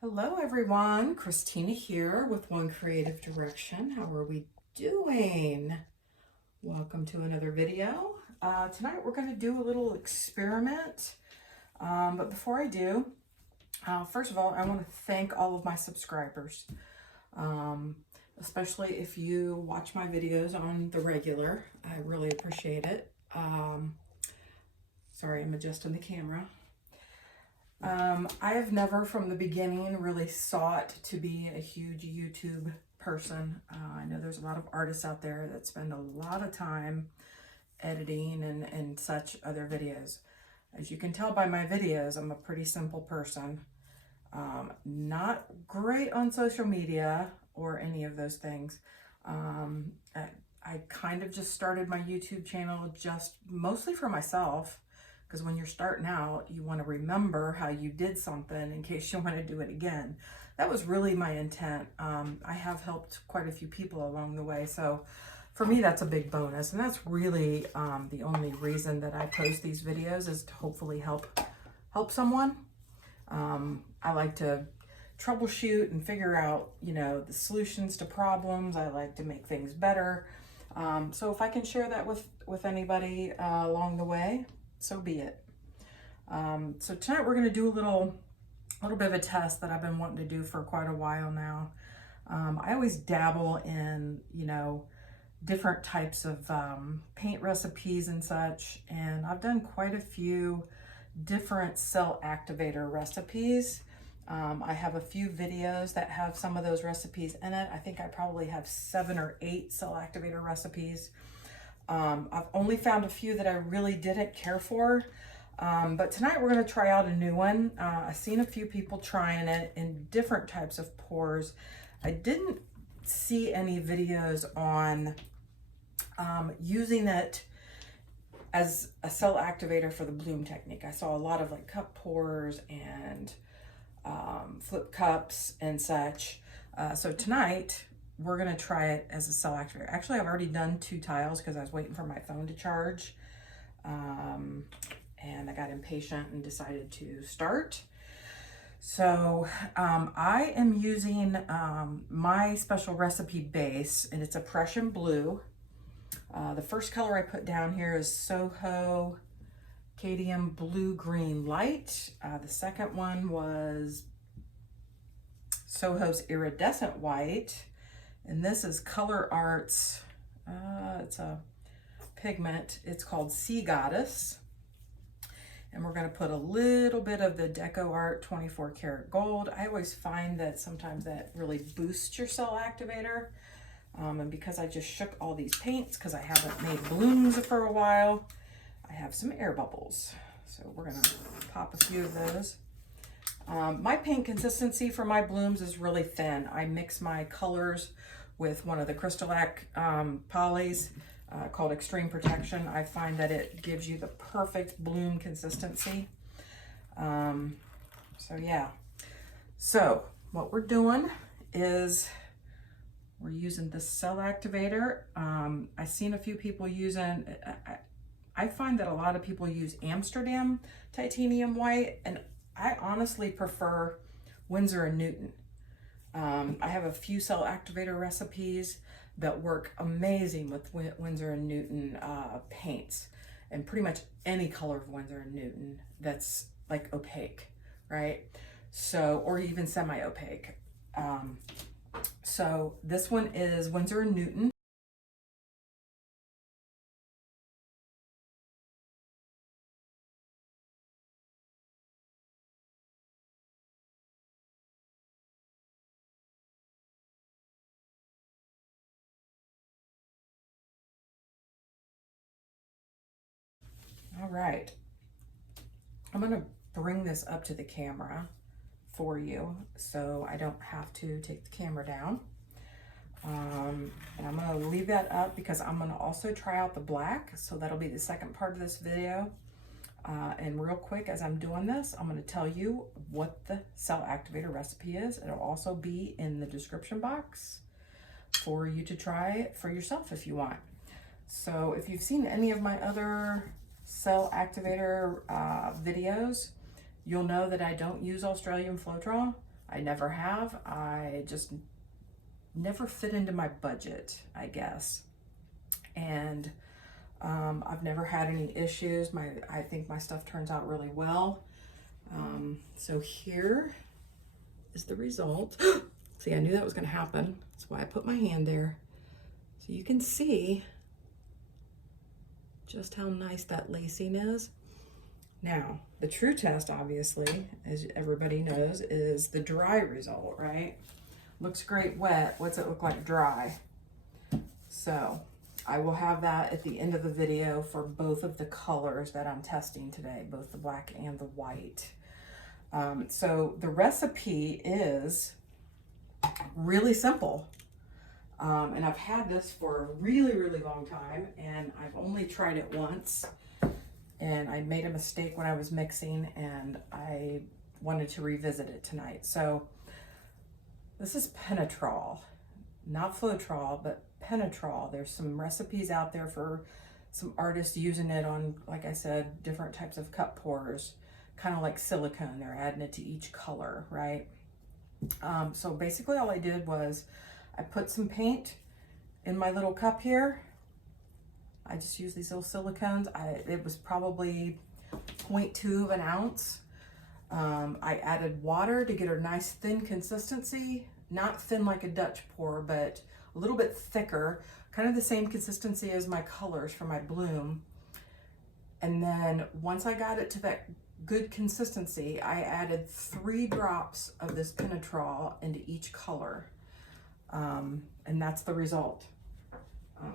Hello everyone, Christina here with One Creative Direction. How are we doing? Welcome to another video. Tonight we're going to do a little experiment, but before I do, first of all, I want to thank all of my subscribers, especially if you watch my videos on the regular. I really appreciate it. Sorry, I'm adjusting the camera. I have never from the beginning really sought to be a huge YouTube person. I know there's a lot of artists out there that spend a lot of time editing and such other videos. As you can tell by my videos, I'm a pretty simple person. Not great on social media or any of those things. I kind of just started my YouTube channel just mostly for myself. Because when you're starting out, you want to remember how you did something in case you want to do it again. That was really my intent. I have helped quite a few people along the way. So for me, that's a big bonus. And that's really the only reason that I post these videos is to hopefully help someone. I like to troubleshoot and figure out, the solutions to problems. I like to make things better. So if I can share that with anybody along the way, so be it. So tonight we're going to do a little bit of a test that I've been wanting to do for quite a while now. I always dabble in, different types of paint recipes and such, and I've done quite a few different cell activator recipes. I have a few videos that have some of those recipes in it. I think I probably have 7 or 8 cell activator recipes. I've only found a few that I really didn't care for, but tonight we're going to try out a new one. I've seen a few people trying it in different types of pours. I didn't see any videos on using it as a cell activator for the bloom technique. I saw a lot of like cup pours and flip cups and such. So tonight we're going to try it as a cell activator. Actually, I've already done 2 tiles because I was waiting for my phone to charge. And I got impatient and decided to start. So I am using my special recipe base, and it's a Prussian blue. The first color I put down here is Soho Cadmium Blue Green Light. The second one was Soho's Iridescent White. And this is Color Arts, it's a pigment, it's called Sea Goddess. And we're gonna put a little bit of the Deco Art 24 karat gold. I always find that sometimes that really boosts your cell activator. And because I just shook all these paints, because I haven't made blooms for a while, I have some air bubbles. So we're gonna pop a few of those. My paint consistency for my blooms is really thin. I mix my colors with one of the Crystalac polys called Extreme Protection. I find that it gives you the perfect bloom consistency. So yeah. So what we're doing is we're using the cell activator. I've seen a few people using, I find that a lot of people use Amsterdam titanium white, and I honestly prefer Windsor Newton. I have a few cell activator recipes that work amazing with Windsor and Newton paints, and pretty much any color of Windsor and Newton that's like opaque, right? So, or even semi-opaque. So this one is Windsor and Newton. All right, I'm gonna bring this up to the camera for you so I don't have to take the camera down. And I'm gonna leave that up because I'm gonna also try out the black, so that'll be the second part of this video. And real quick, as I'm doing this, I'm gonna tell you what the cell activator recipe is. It'll also be in the description box for you to try it for yourself if you want. So if you've seen any of my other cell activator videos, you'll know that I don't use Australian Floetrol. I never have. I just never fit into my budget, I guess. And I've never had any issues. I think my stuff turns out really well. So here is the result. See, I knew that was going to happen. That's why I put my hand there. So you can see just how nice that lacing is. Now, the true test, obviously, as everybody knows, is the dry result, right? Looks great wet. What's it look like dry? So I will have that at the end of the video for both of the colors that I'm testing today, both the black and the white. So the recipe is really simple. And I've had this for a really, really long time, and I've only tried it once. And I made a mistake when I was mixing, and I wanted to revisit it tonight. So this is Penetrol, not Floetrol, but Penetrol. There's some recipes out there for some artists using it on, like I said, different types of cup pours, kind of like silicone. They're adding it to each color, right? So basically all I did was I put some paint in my little cup here. I just use these little silicones. It was probably 0.2 of an ounce. I added water to get a nice thin consistency, not thin like a Dutch pour, but a little bit thicker, kind of the same consistency as my colors for my bloom. And then once I got it to that good consistency, I added 3 drops of this Penetrol into each color. And that's the result.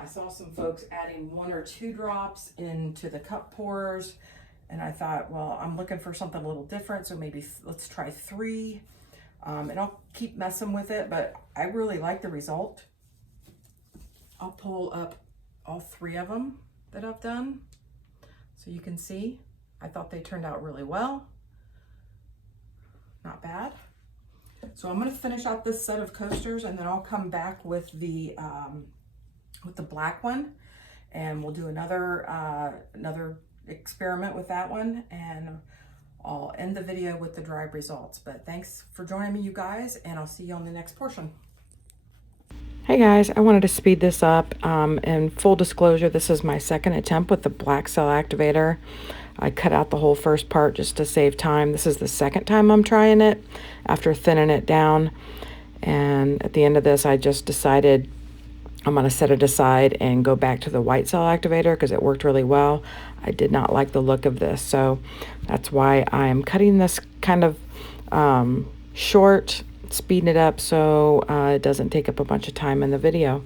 I saw some folks adding 1 or 2 drops into the cup pours, and I thought, well, I'm looking for something a little different, so maybe let's try 3. And I'll keep messing with it, but I really like the result. I'll pull up all 3 of them that I've done so you can see. I thought they turned out really well. Not bad. So I'm going to finish out this set of coasters, and then I'll come back with the black one, and we'll do another experiment with that one, and I'll end the video with the dry results. But thanks for joining me, you guys, and I'll see you on the next portion. Hey guys, I wanted to speed this up. And full disclosure, this is my second attempt with the black cell activator. I cut out the whole first part just to save time. This is the second time I'm trying it after thinning it down. And at the end of this, I just decided I'm going to set it aside and go back to the white cell activator because it worked really well. I did not like the look of this, so that's why I'm cutting this kind of short, speeding it up so it doesn't take up a bunch of time in the video.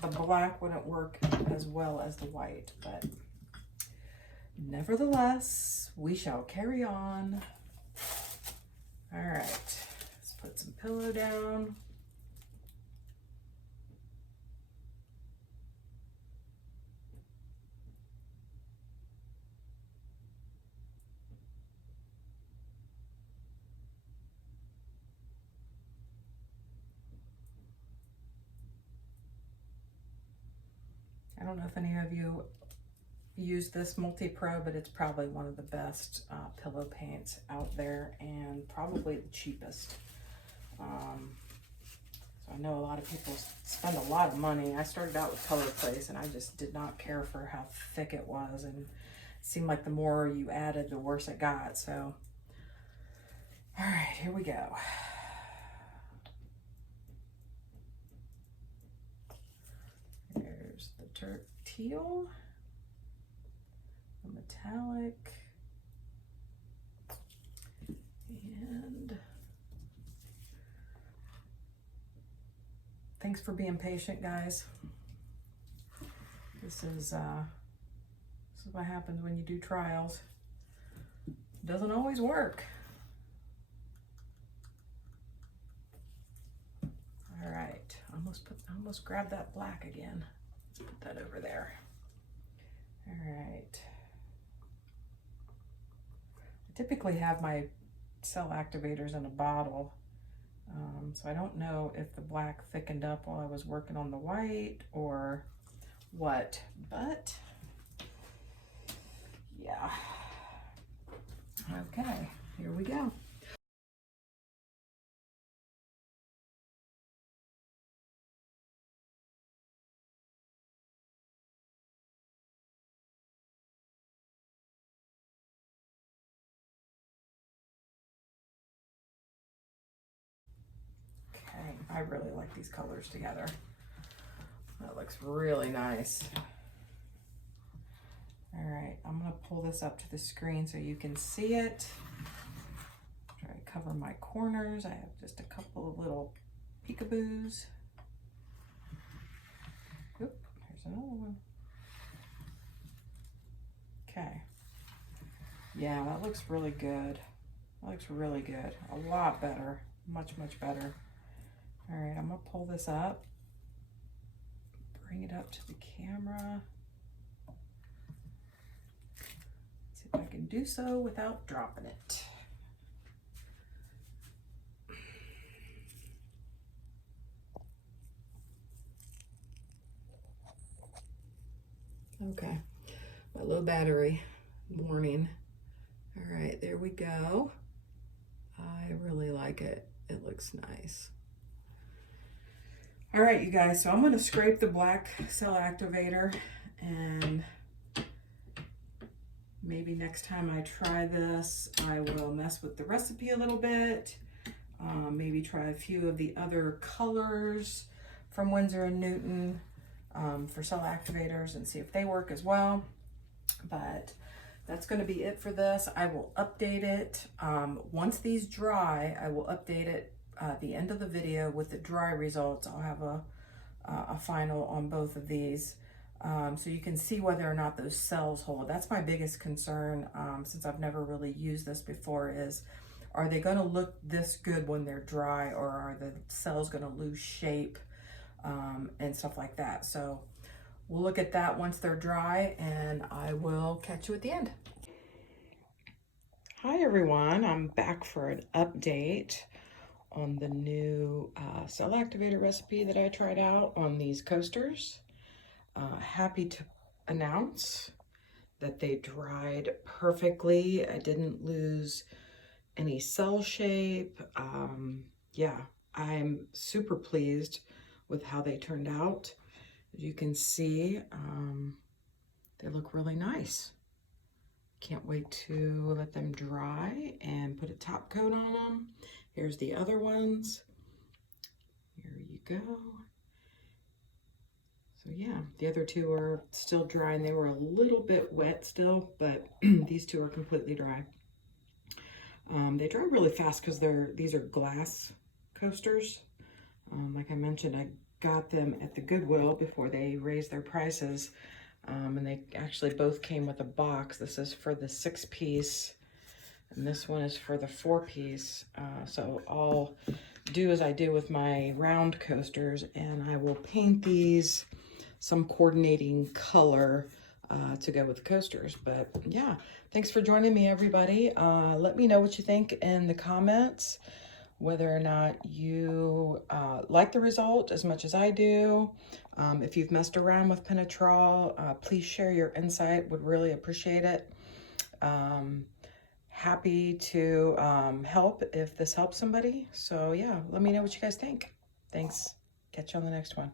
The black wouldn't work as well as the white, but nevertheless, we shall carry on. All right, let's put some pillow down. I don't know if any of you use this Multi-Pro, but it's probably one of the best pillow paints out there, and probably the cheapest. So I know a lot of people spend a lot of money. I started out with Color Place, and I just did not care for how thick it was, and it seemed like the more you added, the worse it got. So, all right, here we go. There's the teal, the metallic, and thanks for being patient, guys. This is what happens when you do trials. It doesn't always work. All right, almost grabbed that black again. Let's put that over there. All right. I typically have my cell activators in a bottle, so I don't know if the black thickened up while I was working on the white or what, but Yeah. Okay, here we go. Okay, I really like these colors together. That looks really nice. All right, I'm gonna pull this up to the screen so you can see it. Try to cover my corners. I have just a couple of little peekaboos. Oop, here's another one. Okay. Yeah, that looks really good. That looks really good. A lot better. Much, much better. All right, I'm gonna pull this up. Bring it up to the camera. See if I can do so without dropping it. Okay, my low battery warning. All right, there we go. I really like it. It looks nice. All right, you guys, so I'm gonna scrape the black cell activator, and maybe next time I try this, I will mess with the recipe a little bit. Maybe try a few of the other colors from Windsor Newton for cell activators and see if they work as well. But that's going to be it for this. I will update it. Once these dry, I will update it at the end of the video with the dry results. I'll have a final on both of these. So you can see whether or not those cells hold. That's my biggest concern, since I've never really used this before, is are they going to look this good when they're dry, or are the cells going to lose shape and stuff like that. So we'll look at that once they're dry, and I will catch you at the end. Hi everyone, I'm back for an update on the new cell activator recipe that I tried out on these coasters. Happy to announce that they dried perfectly. I didn't lose any cell shape. Yeah, I'm super pleased with how they turned out. As you can see, they look really nice. Can't wait to let them dry and put a top coat on them. Here's the other ones. Here you go. So yeah, the other two are still dry, and they were a little bit wet still, but these two are completely dry. They dry really fast because these are glass coasters. Like I mentioned, I got them at the Goodwill before they raised their prices, and they actually both came with a box. This is for the 6-piece, and this one is for the 4-piece. So I'll do as I do with my round coasters, and I will paint these some coordinating color to go with the coasters. But yeah, thanks for joining me, everybody. Let me know what you think in the comments, whether or not you like the result as much as I do. If you've messed around with Penetrol, please share your insight. Would really appreciate it. Happy to help if this helps somebody. So yeah, let me know what you guys think. Thanks. Catch you on the next one.